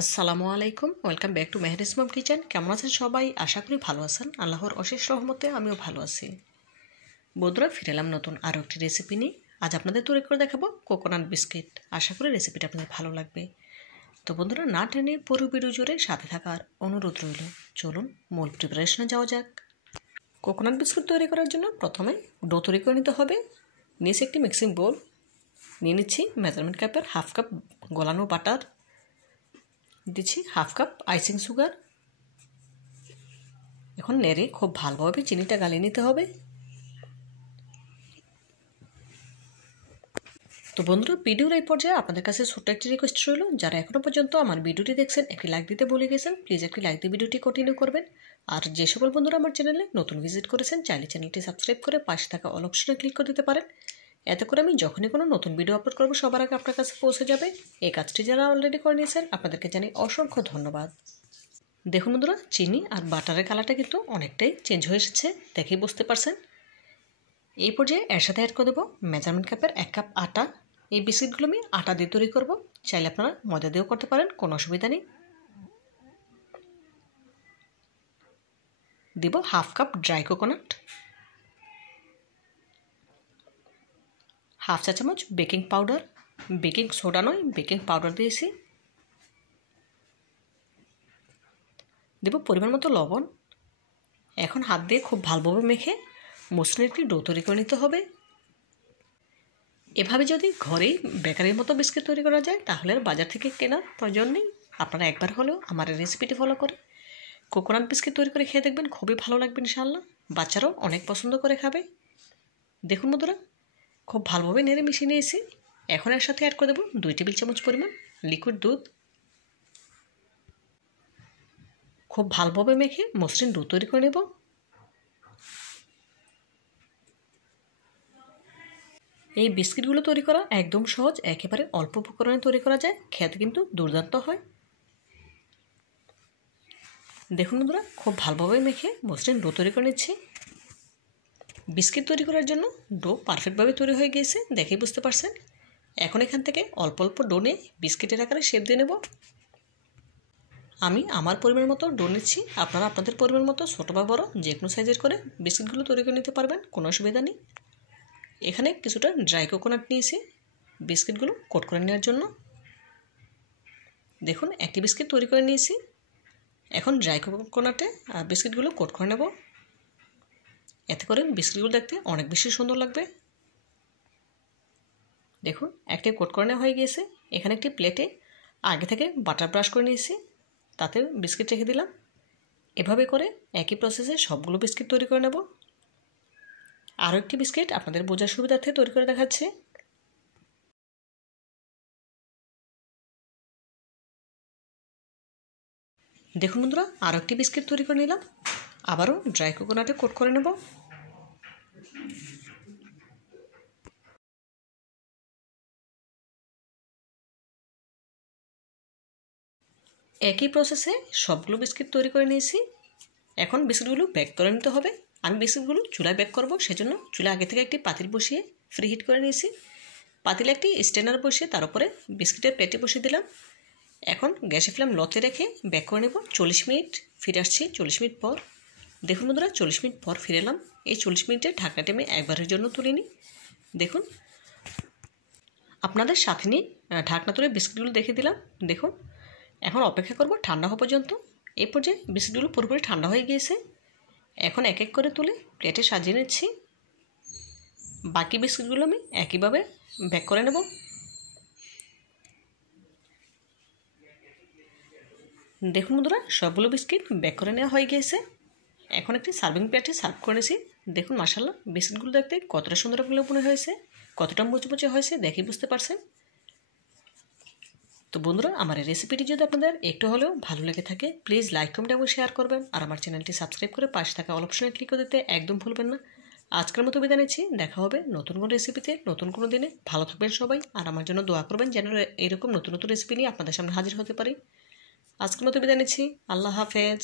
আসসালামু আলাইকুম, welcome back to Meheri's mom kitchen. কেমন আছেন সবাই? আশা করি ভালো আছেন। আল্লাহর অশেষ রহমতে আমিও ভালো আছি। বন্ধুরা, ফিরে এলাম নতুন আরও একটি রেসিপি নিয়ে। আজ আপনাদের তৈরি করে দেখাবো কোকোনাট বিস্কিট। আশা করি রেসিপিটা আপনাদের ভালো লাগবে। তো বন্ধুরা, না টেনে পুরো ভিডিও জুড়ে সাথে থাকার অনুরোধ রইল। চলুন মূল প্রিপারেশনে যাওয়া যাক। কোকোনাট বিস্কুট তৈরি করার জন্য প্রথমে ডো তৈরি করে নিতে হবে। নিচে একটি মিক্সিং বোল নিয়ে নিচ্ছি। মেজারমেন্ট কাপের হাফ কাপ গলানো বাটার দিচ্ছি, হাফ কাপ আইসিং সুগার। এখন নেড়ে খুব ভালোভাবে চিনিটা গালিয়ে নিতে হবে। তো বন্ধুরা, ভিডিওর এই পর্যায়ে আপনাদের কাছে ছোট্ট একটি রিকোয়েস্ট রইল, যারা এখনও পর্যন্ত আমার ভিডিওটি দেখছেন একটি লাইক দিতে ভুলে গেছেন, প্লিজ একটি লাইক দিয়ে ভিডিওটি কন্টিনিউ করবেন। আর যে সকল বন্ধুরা আমার চ্যানেলে নতুন ভিজিট করেছেন, চাইলে চ্যানেলটি সাবস্ক্রাইব করে পাশে থাকা অল অপশনে ক্লিক করে দিতে পারেন। এতে করে আমি যখনই কোনো নতুন ভিডিও আপলোড করবো সবার আগে আপনার কাছে পৌঁছে যাবে। এই কাজটি যারা অলরেডি করে নিয়েছেন আপনাদেরকে জানাই অসংখ্য ধন্যবাদ। দেখুন বন্ধুরা, চিনি আর বাটারের কালারটা কিন্তু অনেকটাই চেঞ্জ হয়ে এসেছে, দেখেই বুঝতে পারছেন। এই পর্যায়ে এর সাথে অ্যাড করে দেবো মেজারমেন্ট কাপের 1 কাপ আটা। এই বিস্কিটগুলো আমি আটা দিয়ে তৈরি করব, চাইলে আপনারা ময়দা দিয়েও করতে পারেন, কোনো অসুবিধা নেই। দিব half cup dry coconut, half চা চামচ বেকিং পাউডার, বেকিং সোডা নয় বেকিং পাউডার দিয়েছি। দেব পরিমাণ মতো লবণ। এখন হাত দিয়ে খুব ভালোভাবে মেখে মসৃণ একটি ডো তৈরি করে নিতে হবে। এভাবে যদি ঘরেই বেকারির মতো বিস্কিট তৈরি করা যায় তাহলে আর বাজার থেকে কেনার প্রয়োজন নেই। আপনারা একবার হলেও আমার এই রেসিপিটি ফলো করে কোকোনাট বিস্কিট তৈরি করে খেয়ে দেখবেন, খুবই ভালো লাগবে ইনশাআল্লাহ। বাচ্চারাও অনেক পছন্দ করে খাবে। দেখুন বন্ধুরা, খুব ভালোভাবে নেড়ে মিশিয়ে নিয়েছি। এখন এর সাথে অ্যাড করে দেবো 2 টেবিল চামচ পরিমাণ লিকুইড দুধ। খুব ভালোভাবে মেখে মসৃণ ডো তৈরি করে নেব। এই বিস্কিটগুলো তৈরি করা একদম সহজ, একেবারে অল্প উপকরণে তৈরি করা যায়, খেতে কিন্তু দুর্দান্ত হয়। দেখুন বন্ধুরা, খুব ভালোভাবে মেখে মসৃণ ডো তৈরি করে নিচ্ছি। বিস্কিট তৈরি করার জন্য ডো পারফেক্টভাবে তৈরি হয়ে গিয়েছে, দেখেই বুঝতে পারছেন। এখন এখান থেকে অল্প অল্প ডো নিয়ে বিস্কিটের আকারে শেপ দিয়ে নেব। আমি আমার পরিমাণ মতো ডো নিচ্ছি, আপনারা আপনাদের পরিমাণ মতো ছোটো বা বড়ো যে কোনো সাইজের করে বিস্কিটগুলো তৈরি করে নিতে পারবেন, কোনো অসুবিধা নেই। এখানে কিছুটা ড্রাই কোকোনাট নিয়েছি বিস্কিটগুলো কোট করে নেওয়ার জন্য। দেখুন, একটি বিস্কিট তৈরি করে নিয়েছি। এখন ড্রাই কোকোনাটে বিস্কিটগুলো কোট করে নেব। এতে করে বিস্কিটগুলো দেখতে অনেক বেশি সুন্দর লাগবে। দেখুন, একটি কোট করে নেওয়া হয়ে গিয়েছে। এখানে একটি প্লেটে আগে থেকে বাটার ব্রাশ করে নিয়েছি, তাতে বিস্কিট রেখে দিলাম। এভাবে করে একই প্রসেসে সবগুলো বিস্কিট তৈরি করে নেব। আরও একটি বিস্কিট আপনাদের বোঝার সুবিধার্থে তৈরি করে দেখাচ্ছে। দেখুন বন্ধুরা, আরও একটি বিস্কিট তৈরি করে নিলাম। আবারও ড্রাই কোকোনাটে কোট করে নেব। একই প্রসেসে সবগুলো বিস্কিট তৈরি করে নিয়েছি। এখন বিস্কিটগুলো বেক করে নিতে হবে। আমি বিস্কিটগুলো চুলায় বেক করব, সেজন্য চুলা আগে থেকে একটি পাতিল বসিয়ে ফ্রি হিট করে নিয়েছি। পাতিলে একটি স্ট্যান্ডার বসিয়ে তার উপরে বিস্কিটের প্লেটে বসিয়ে দিলাম। এখন গ্যাসের ফ্লেম লোতে রেখে বেক করে নেব 40 মিনিট। ফিরে আসছি 40 মিনিট পর। দেখুন বন্ধুরা, 40 মিনিট পর ফিরে এলাম। এই 40 মিনিটে ঢাকনাটি আমি একবারের জন্য তুলিনি। দেখুন, আপনাদের সাথে নিয়ে ঢাকনা তুলে বিস্কিটগুলো দেখে দিলাম। দেখুন, এখন অপেক্ষা করব ঠান্ডা হওয়া পর্যন্ত। এই পর্যায়ে বিস্কিটগুলো পুরোপুরি ঠান্ডা হয়ে গিয়েছে। এখন এক এক করে তুলে প্লেটে সাজিয়ে নিচ্ছি। বাকি বিস্কিটগুলো আমি একইভাবে বেক করে নেব। দেখুন বন্ধুরা, সবগুলো বিস্কিট বেক করে নেওয়া হয়ে গিয়েছে। এখন একটি সার্ভিং প্লেটে সার্ভ করে নিয়েছি। দেখুন মাশাআল্লাহ, বিস্কিটগুলো দেখতে কতটা সুন্দর মনে হয়েছে, কতটা মুচমুচে হয়েছে, দেখেই বুঝতে পারছেন। তো বন্ধুরা, আমার এই রেসিপিটি যদি আপনাদের একটু হলেও ভালো লেগে থাকে, প্লিজ লাইক কমেন্ট এবং শেয়ার করবেন। আর আমার চ্যানেলটি সাবস্ক্রাইব করে পাশে থাকা অল অপশনে ক্লিক করে দিতে একদম ভুলবেন না। আজকের মতো বিদায় নিচ্ছি, দেখা হবে নতুন কোনো রেসিপিতে নতুন কোনো দিনে। ভালো থাকবেন সবাই, আর আমার জন্য দোয়া করবেন যেন এরকম নতুন নতুন রেসিপি নিয়ে আপনাদের সামনে হাজির হতে পারি। আজকের মতো বিদায় নিচ্ছি, আল্লাহ হাফেজ।